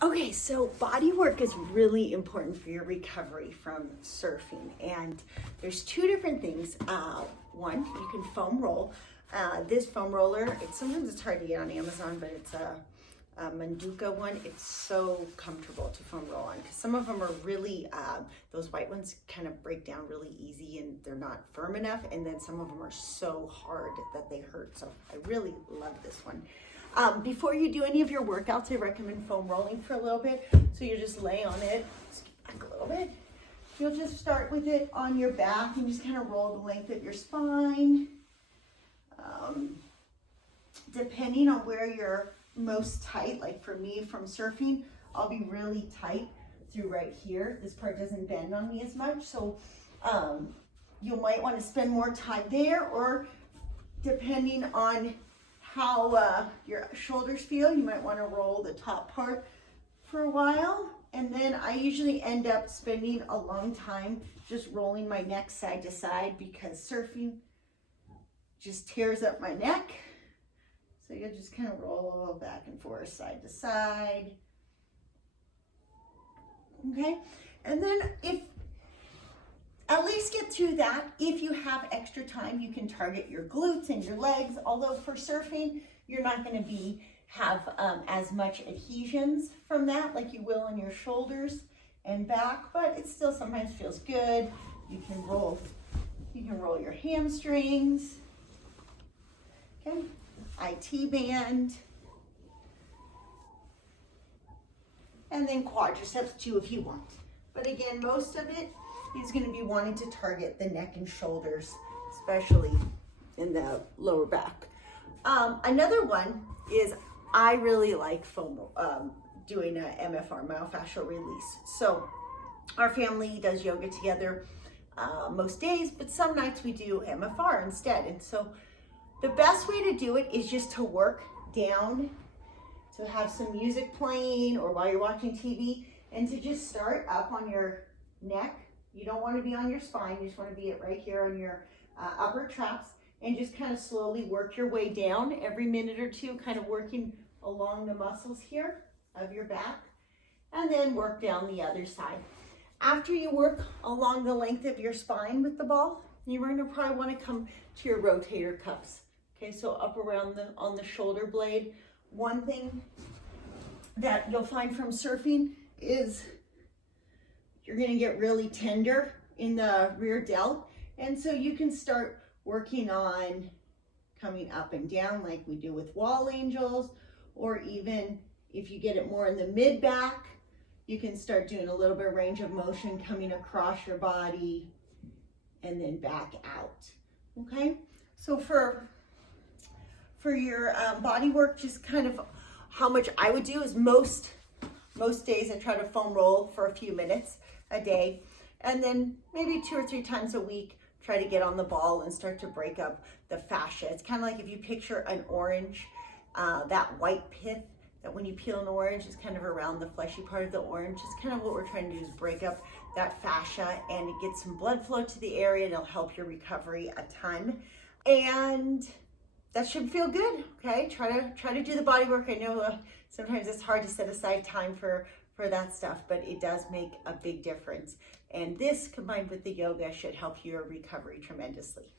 Okay, so body work is really important for your recovery from surfing, and there's two different things. One, you can foam roll. This foam roller, sometimes it's hard to get on Amazon, but it's a Manduka one. It's so comfortable to foam roll on because some of them are really, those white ones kind of break down really easy and they're not firm enough, and then some of them are so hard that they hurt. So I really love this one. Before you do any of your workouts, I recommend foam rolling for a little bit. So you just lay on it, back a little bit. You'll just start with it on your back and just kind of roll the length of your spine. Depending on where you're most tight, like for me from surfing, I'll be really tight through right here. This part doesn't bend on me as much. So you might want to spend more time there, or depending on how your shoulders feel, you might want to roll the top part for a while. And then I usually end up spending a long time just rolling my neck side to side because surfing just tears up my neck. So you'll just kind of roll back and forth, side to side. Okay, and then at least get through that. If you have extra time, you can target your glutes and your legs. Although for surfing, you're not going to have as much adhesions from that like you will in your shoulders and back, but it still sometimes feels good. You can roll your hamstrings. Okay, IT band, and then quadriceps too if you want. But again, most of it is going to be wanting to target the neck and shoulders, especially in the lower back. Another one is I really like doing a MFR, myofascial release. So our family does yoga together most days, but some nights we do MFR instead. And so the best way to do it is just to work down, to have some music playing or while you're watching TV, and to just start up on your neck. You don't want to be on your spine, you just want to be right here on your upper traps, and just kind of slowly work your way down every minute or two, kind of working along the muscles here of your back, and then work down the other side. After you work along the length of your spine with the ball, you're going to probably want to come to your rotator cuffs. Okay, so up around on the shoulder blade. One thing that you'll find from surfing is you're going to get really tender in the rear delt, and so you can start working on coming up and down like we do with wall angels, or even if you get it more in the mid back, you can start doing a little bit of range of motion coming across your body and then back out. Okay, so for your body work, just kind of how much I would do is most days I try to foam roll for a few minutes a day, and then maybe 2 or 3 times a week try to get on the ball and start to break up the fascia. It's kind of like if you picture an orange, that white pith that when you peel an orange is kind of around the fleshy part of the orange. It's kind of what we're trying to do, is break up that fascia and get some blood flow to the area, and it'll help your recovery a ton. And that should feel good. Okay, try to do the body work. I know sometimes it's hard to set aside time for that stuff, but it does make a big difference. And this combined with the yoga should help your recovery tremendously.